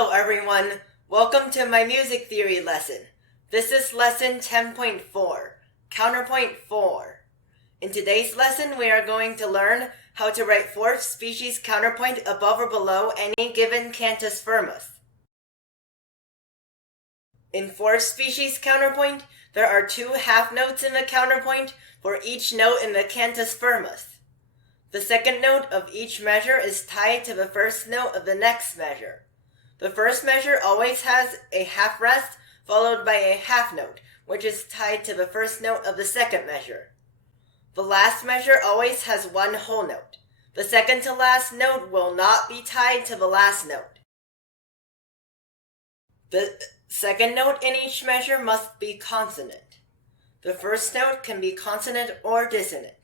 Hello everyone, welcome to my music theory lesson. This is lesson 10.4, Counterpoint 4. In today's lesson, we are going to learn how to write fourth species counterpoint above or below any given cantus firmus. In fourth species counterpoint, there are two half notes in the counterpoint for each note in the cantus firmus. The second note of each measure is tied to the first note of the next measure. The first measure always has a half rest followed by a half note, which is tied to the first note of the second measure. The last measure always has one whole note. The second to last note will not be tied to the last note. The second note in each measure must be consonant. The first note can be consonant or dissonant.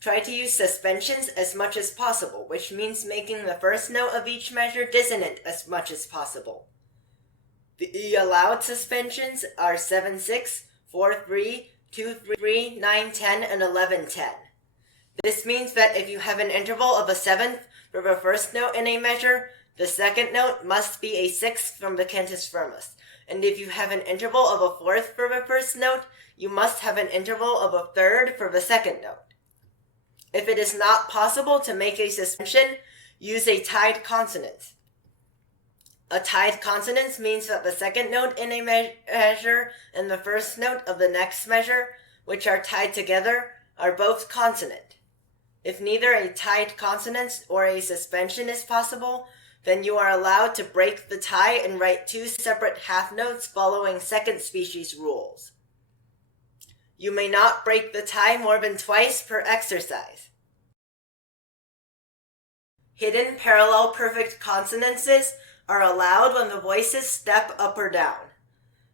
Try to use suspensions as much as possible, which means making the first note of each measure dissonant as much as possible. The allowed suspensions are 7/6, 4/3, 2/3, 9/10, and 11/10. This means that if you have an interval of a seventh for the first note in a measure, the second note must be a sixth from the cantus firmus. And if you have an interval of a fourth for the first note, you must have an interval of a third for the second note. If it is not possible to make a suspension, use a tied consonant. A tied consonant means that the second note in a measure and the first note of the next measure, which are tied together, are both consonant. If neither a tied consonant or a suspension is possible, then you are allowed to break the tie and write two separate half notes following second species rules. You may not break the tie more than twice per exercise. Hidden parallel perfect consonances are allowed when the voices step up or down.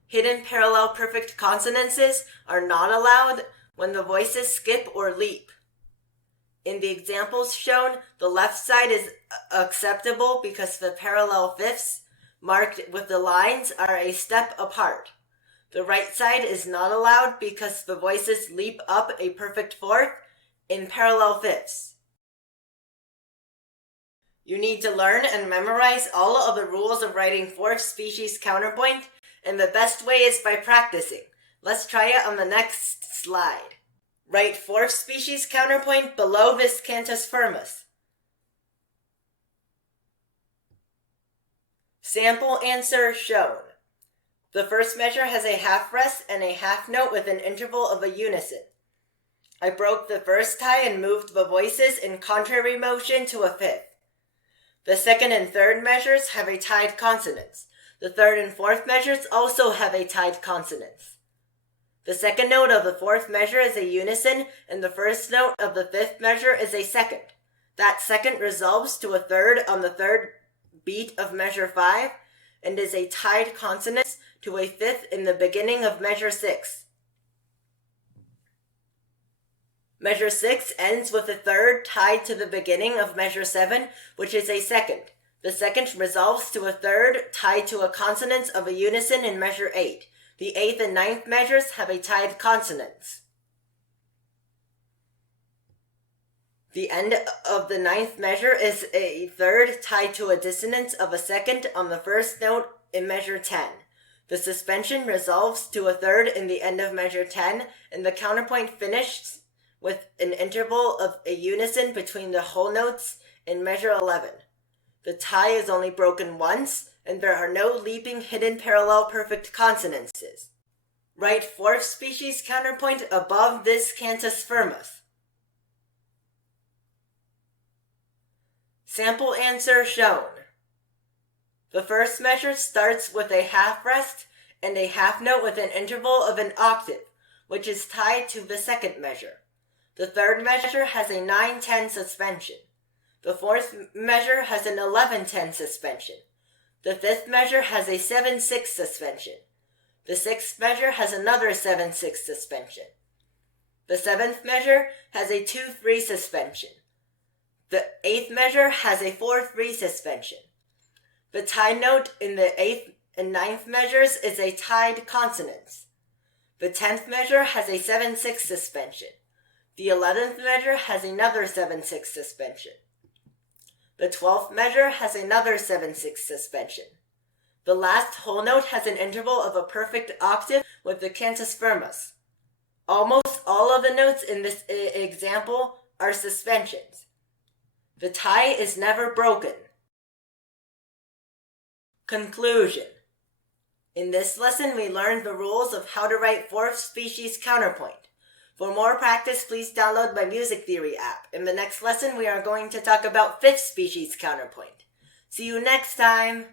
Hidden parallel perfect consonances are not allowed when the voices skip or leap. In the examples shown, the left side is acceptable because the parallel fifths, marked with the lines, are a step apart. The right side is not allowed because the voices leap up a perfect fourth in parallel fifths. You need to learn and memorize all of the rules of writing fourth species counterpoint, and the best way is by practicing. Let's try it on the next slide. Write fourth species counterpoint below this cantus firmus. Sample answer shown. The first measure has a half rest and a half note with an interval of a unison. I broke the first tie and moved the voices in contrary motion to a fifth. The second and third measures have a tied consonance. The third and fourth measures also have a tied consonance. The second note of the fourth measure is a unison, and the first note of the fifth measure is a second. That second resolves to a third on the third beat of measure 5, and is a tied consonant to a fifth in the beginning of measure 6. Measure 6 ends with a third tied to the beginning of measure 7, which is a second. The second resolves to a third tied to a consonant of a unison in measure 8. The 8th and 9th measures have a tied consonance. The end of the 9th measure is a third tied to a dissonance of a second on the first note in measure 10. The suspension resolves to a third in the end of measure 10, and the counterpoint finishes with an interval of a unison between the whole notes in measure 11. The tie is only broken once, and there are no leaping hidden parallel perfect consonances. Write fourth species counterpoint above this cantus firmus. Sample answer shown. The first measure starts with a half rest and a half note with an interval of an octave, which is tied to the second measure. The third measure has a 9/10 suspension. The fourth measure has an 11/10 suspension. The fifth measure has a 7/6 suspension. The sixth measure has another 7/6 suspension. The seventh measure has a 2/3 suspension. The eighth measure has a 4/3 suspension. The tied note in the 8th and 9th measures is a tied consonance. The 10th measure has a 7/6 suspension. The 11th measure has another 7/6 suspension. The 12th measure has another 7/6 suspension. The last whole note has an interval of a perfect octave with the cantus firmus. Almost all of the notes in this example are suspensions. The tie is never broken. Conclusion. In this lesson, we learned the rules of how to write fourth species counterpoint. For more practice, please download my music theory app. In the next lesson, we are going to talk about fifth species counterpoint. See you next time!